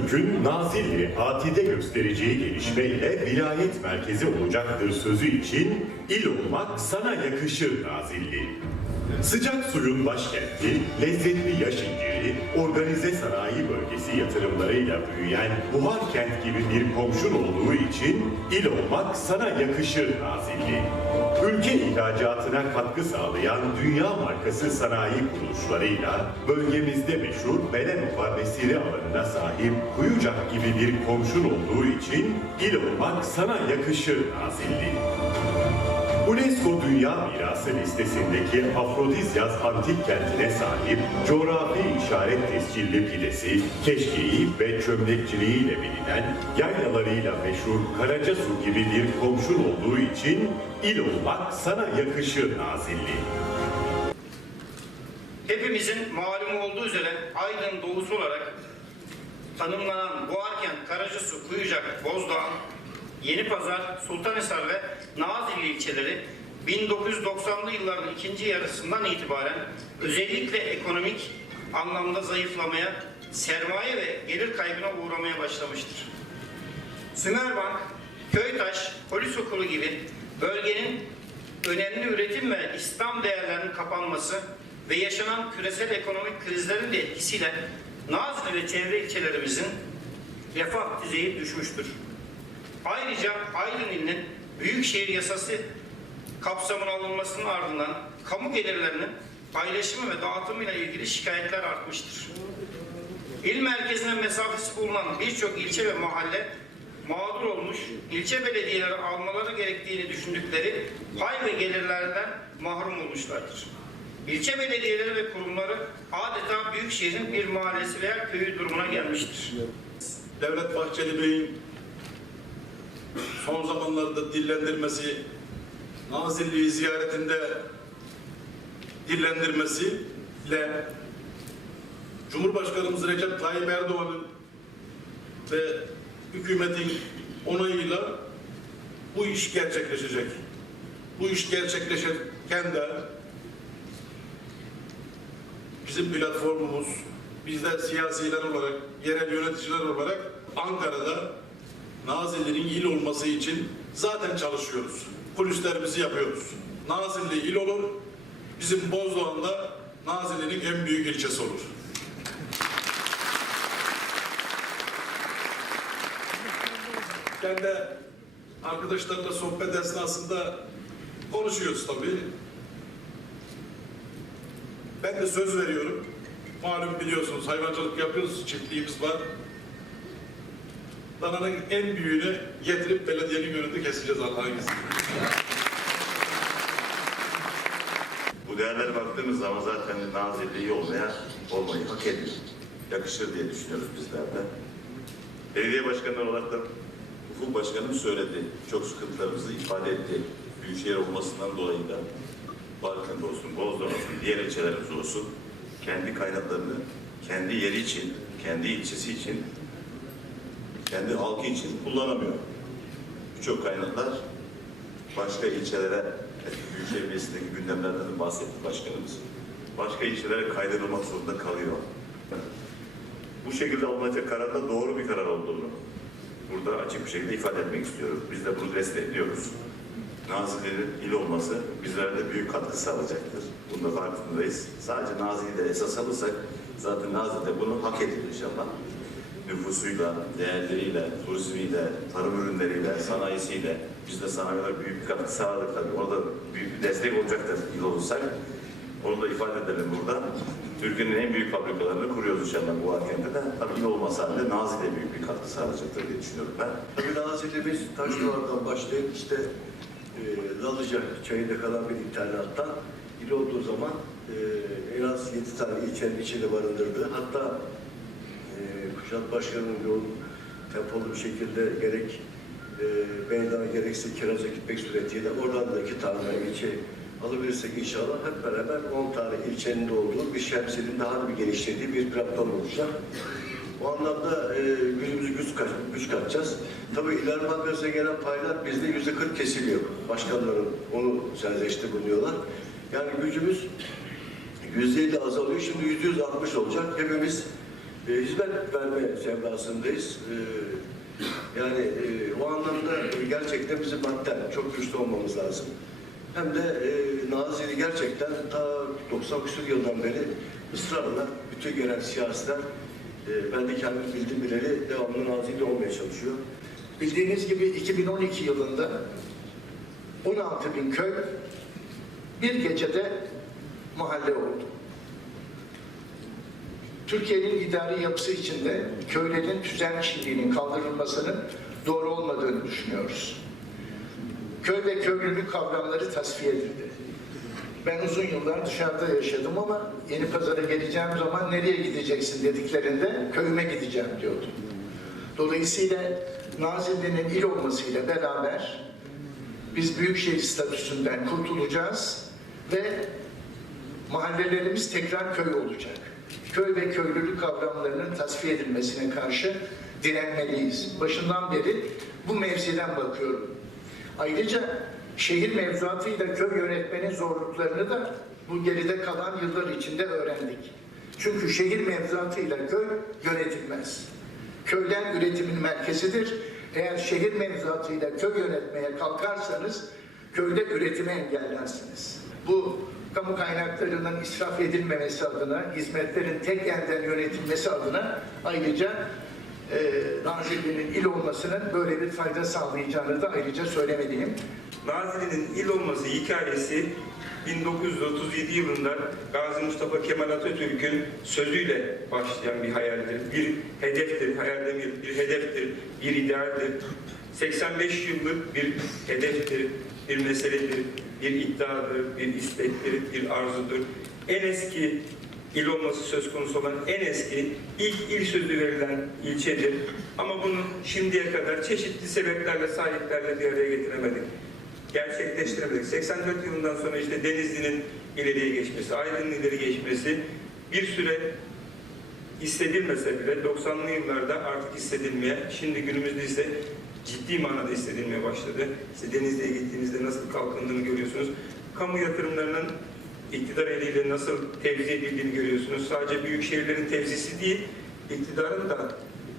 Atatürk'ün Nazilli Atide göstereceği gelişmeyle vilayet merkezi olacaktır sözü için il olmak sana yakışır Nazilli. Sıcak suyun başkenti, lezzetli yaş inciri, organize sanayi bölgesi yatırımlarıyla büyüyen Buhar kent gibi bir komşun olduğu için il olmak sana yakışır Nazilli. Ülke ihracatına katkı sağlayan dünya markası sanayi kuruluşlarıyla bölgemizde meşhur Belenova vesile alanına sahip Kuyucak gibi bir komşun olduğu için il olmak sana yakışır Nazilli. UNESCO Dünya Mirası listesindeki Afrodizyas Antik Kenti'ne sahip coğrafi işaret tescilli pidesi, keşkeği ve çömlekçiliğiyle bilinen yaylalarıyla meşhur Karacasu gibi bir komşun olduğu için il olmak sana yakışır Nazilli. Hepimizin malumu olduğu üzere Aydın doğusu olarak tanımlanan Boğarkent, Karacasu, Kuyucak, Bozdağ, Yenipazar, Sultanhisar ve Nazilli ilçeleri 1990'lı yılların ikinci yarısından itibaren özellikle ekonomik anlamda zayıflamaya, sermaye ve gelir kaybına uğramaya başlamıştır. Sümerbank, Köytaş, Polis Okulu gibi bölgenin önemli üretim ve İslam değerlerinin kapanması ve yaşanan küresel ekonomik krizlerin de etkisiyle Nazilli ve çevre ilçelerimizin refah düzeyi düşmüştür. Ayrıca Aydın Büyükşehir Yasası kapsamına alınmasının ardından kamu gelirlerinin paylaşımı ve dağıtımıyla ilgili şikayetler artmıştır. İl merkezine mesafesi bulunan birçok ilçe ve mahalle mağdur olmuş, ilçe belediyeleri almaları gerektiğini düşündükleri pay ve gelirlerden mahrum olmuşlardır. İlçe belediyeleri ve kurumları adeta büyük şehrin bir mahallesi veya köyü durumuna gelmiştir. Devlet Bahçeli Bey'in son zamanlarda dillendirmesi, Nazilli'yi ziyaretinde dillendirmesiyle Cumhurbaşkanımız Recep Tayyip Erdoğan'ın ve hükümetin onayıyla bu iş gerçekleşecek. Bu iş gerçekleşirken de bizim platformumuz, biz de siyasiler olarak, yerel yöneticiler olarak Ankara'da Nazilli'nin il olması için zaten çalışıyoruz. Kulislerimizi yapıyoruz. Nazilli il olur, bizim Bozdoğan'da Nazilli'nin en büyük ilçesi olur. Ben de arkadaşlarla sohbet esnasında konuşuyoruz tabii. Ben de söz veriyorum. Malum biliyorsunuz hayvancılık yapıyoruz, çiftliğimiz var. Dananın en büyüğünü getirip belediyenin önünde keseceğiz Allah'ın izniyle. Bu değerlere baktığımız zaman zaten Nazilli iyi olmaya, olmayı hak ediyor. Yakışır diye düşünüyoruz bizler de. Belediye başkanı olarak da Ufuk Başkanım söyledi. Çok sıkıntılarımızı ifade etti. Büyükşehir olmasından dolayı da Balkent olsun, Bozdoğan olsun, diğer ilçelerimiz olsun kendi kaynaklarını kendi yeri için, kendi ilçesi için, kendi halkı için kullanamıyor. Birçok kaynaklar başka ilçelere, Büyükşehir Belediyesi'ndeki gündemlerden de bahsetti başkanımız. Başka ilçelere kaydırılmak zorunda kalıyor. Bu şekilde alınacak kararda doğru bir karar olduğunu burada açık bir şekilde ifade etmek istiyorum. Biz de bunu destekliyoruz. Nazilli'nin il olması bizlere de büyük katkı sağlayacaktır. Bunda farkındayız. Sadece Nazilli'de esas alırsak zaten Nazilli bunu hak ediyor inşallah. Nüfusuyla, değerleriyle, turizmiyle, tarım ürünleriyle, sanayisiyle biz de sanayiler büyük bir katkı sağladık tabii. Orada büyük bir destek olacaktır il olursak. Onu da ifade edelim burada. Türkiye'nin en büyük fabrikalarını kuruyoruz inşallah bu kent'te de. Tabii il olmasa halde Nazilli'ye büyük bir katkı sağlayacaktır diye düşünüyorum ben. Tabii Nazilli'miz Taşdoğan'dan başlayıp işte e, Lalıca çayında kalan bir internattan il olduğu zaman e, en az 7 tane ilçenin içinde barındırdı. Hatta Kuşat Başkanı'nın yoğun tempolu bir şekilde gerek e, Beydana gerekse Kiraz'a gitmek suretiyle oradan da iki tane ilçe alabilirsek inşallah hep beraber 10 tane ilçenin de olduğu bir şemsiyenin daha da bir geliştirdiği bir platform olacak. O anlamda e, gücümüzü güç, kat, güç katacağız. Tabii ileride bankasına gelen paylar bizde yüzde 40 kesiliyor. Başkanların onu serzeşte bulunuyorlar. Yani gücümüz yüzde 50 azalıyor. Şimdi yüzde 160 olacak. Hepimiz e, hizmet verme sevdasındayız. E, yani e, o anlamda gerçekten bizim madden çok güçlü olmamız lazım. Hem de e, Nazilli gerçekten ta 90 küsur yıldan beri ısrarla bütün genel siyasiler e, ben de kendim bildiğim bileli devamlı Nazilli olmaya çalışıyor. Bildiğiniz gibi 2012 yılında 16 bin köy bir gecede mahalle oldu. Türkiye'nin idari yapısı içinde köylerin tüzen kişiliğinin kaldırılmasının doğru olmadığını düşünüyoruz. Köy ve köylülük kavramları tasfiye edildi. Ben uzun yıllar dışarıda yaşadım ama yeni pazara geleceğim zaman nereye gideceksin dediklerinde köyüme gideceğim diyordum. Dolayısıyla Nazilli'nin il olmasıyla beraber biz büyükşehir statüsünden kurtulacağız ve mahallelerimiz tekrar köy olacak. Köy ve köylülük kavramlarının tasfiye edilmesine karşı direnmeliyiz. Başından beri bu mevziden bakıyorum. Ayrıca şehir mevzuatıyla köy yönetmenin zorluklarını da bu geride kalan yıllar içinde öğrendik. Çünkü şehir mevzuatıyla köy yönetilmez. Köyler üretimin merkezidir. Eğer şehir mevzuatıyla köy yönetmeye kalkarsanız köyde üretimi engellersiniz. Bu kamu kaynaklarının israf edilmemesi adına, hizmetlerin tek yerden yönetilmesi adına ayrıca e, Nazilli'nin il olmasının böyle bir fayda sağlayacağını da ayrıca söylemeliyim. Nazilli'nin il olması hikayesi 1937 yılında Gazi Mustafa Kemal Atatürk'ün sözüyle başlayan bir hayaldir, bir hedeftir, hayal demir, bir hedeftir, bir idealdir. 85 yıllık bir hedeftir, bir meseledir, bir iddiadır, bir istektir, bir arzudur. En eski il olması söz konusu olan en eski ilk il sözü verilen ilçedir. Ama bunu şimdiye kadar çeşitli sebeplerle, sahiplerle bir araya getiremedik gerçekleştiremedik. 84 yılından sonra işte Denizli'nin ileriye geçmesi, Aydın'ın ileri geçmesi bir süre hissedilmese bile 90'lı yıllarda artık hissedilmeye, şimdi günümüzde ise ciddi manada hissedilmeye başladı. İşte Denizli'ye gittiğinizde nasıl kalkındığını görüyorsunuz. Kamu yatırımlarının iktidar eliyle nasıl tevzi edildiğini görüyorsunuz. Sadece büyük şehirlerin tevzisi değil, iktidarın da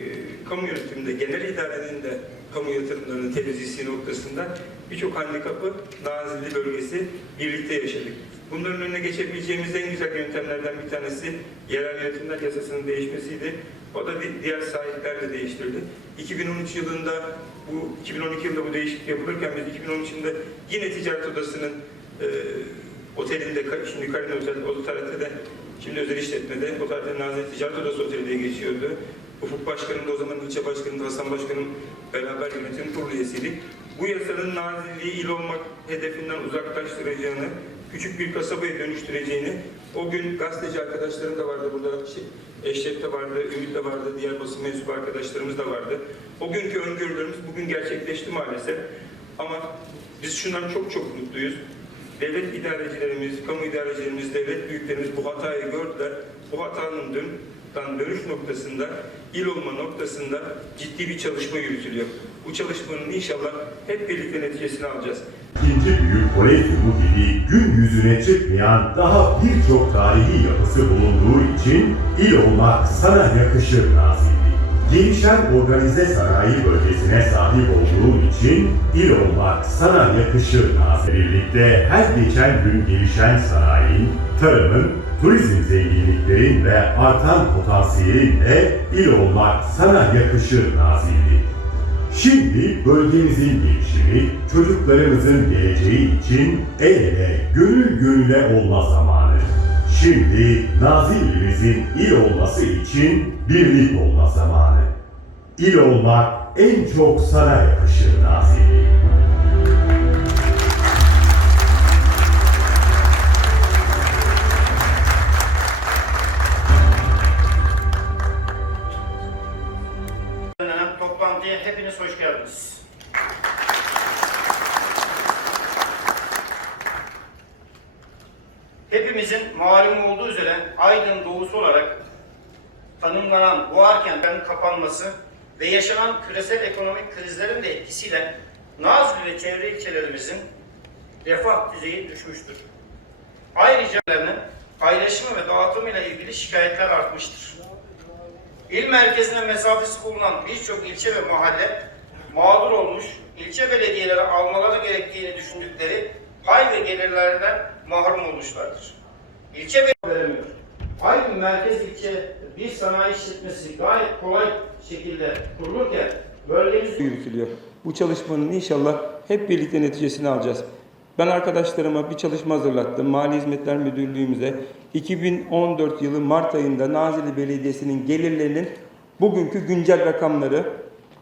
e, kamu yönetiminde, genel idarenin de kamu yatırımlarının tevzisi noktasında birçok handikapı Nazilli bölgesi birlikte yaşadık. Bunların önüne geçebileceğimiz en güzel yöntemlerden bir tanesi yerel yönetimler yasasının değişmesiydi. O da di- diğer sahiplerle değiştirildi. 2013 yılında bu 2012 yılında bu değişiklik yapılırken biz 2013 yılında yine ticaret odasının e, otelinde şimdi Karina Otel, o tarihte şimdi özel işletmede o tarihte Ticaret Odası Oteli diye geçiyordu. Ufuk Başkanım da o zaman ilçe başkanım da Hasan Başkanım beraber yönetim kurulu üyesiydik. Bu yasanın Nazilli'yi il olmak hedefinden uzaklaştıracağını, küçük bir kasabaya dönüştüreceğini, o gün gazeteci arkadaşlarım da vardı burada, Eşref de vardı, Ümit de vardı, diğer basın mensubu arkadaşlarımız da vardı. O günkü öngörülerimiz bugün gerçekleşti maalesef. Ama biz şundan çok çok mutluyuz. Devlet idarecilerimiz, kamu idarecilerimiz, devlet büyüklerimiz bu hatayı gördüler. Bu hatanın dön, dönüş noktasında, il olma noktasında ciddi bir çalışma yürütülüyor. Bu çalışmanın inşallah hep birlikte neticesini alacağız. İkinci Büyük Kolezyumu gibi gün yüzüne çıkmayan daha birçok tarihi yapısı bulunduğu için il olmak sana yakışır Nazilli. Gelişen organize sanayi bölgesine sahip olduğun için il olmak sana yakışır Nazilli. Birlikte her geçen gün gelişen sanayinin, tarımın, turizm zenginliklerin ve artan potansiyelinle il olmak sana yakışır Nazilli. Şimdi bölgemizin gelişimi, çocuklarımızın geleceği için el ele, gönül gönüle olma zamanı. Şimdi Nazilli'mizin il olması için birlik olma zamanı. İl olmak en çok sana yakışır malum olduğu üzere Aydın doğusu olarak tanımlanan Boğar kentlerin kapanması ve yaşanan küresel ekonomik krizlerin de etkisiyle Nazilli ve çevre ilçelerimizin refah düzeyi düşmüştür. Ayrıca paylaşımı ve dağıtımıyla ilgili şikayetler artmıştır. İl merkezine mesafesi bulunan birçok ilçe ve mahalle mağdur olmuş, ilçe belediyeleri almaları gerektiğini düşündükleri pay ve gelirlerinden mahrum olmuşlardır. İlçe veremiyor. Aydın merkez ilçe bir sanayi işletmesi gayet kolay şekilde kurulurken bölgemizde yürütülüyor. Bu çalışmanın inşallah hep birlikte neticesini alacağız. Ben arkadaşlarıma bir çalışma hazırlattım. Mali Hizmetler Müdürlüğümüze 2014 yılı Mart ayında Nazilli Belediyesi'nin gelirlerinin bugünkü güncel rakamları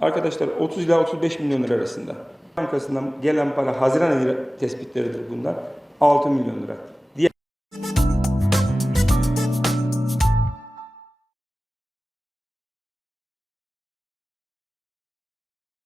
arkadaşlar 30 ila 35 milyon lira arasında. Bankasından gelen para Haziran ayı tespitleridir bunlar. 6 milyon lira.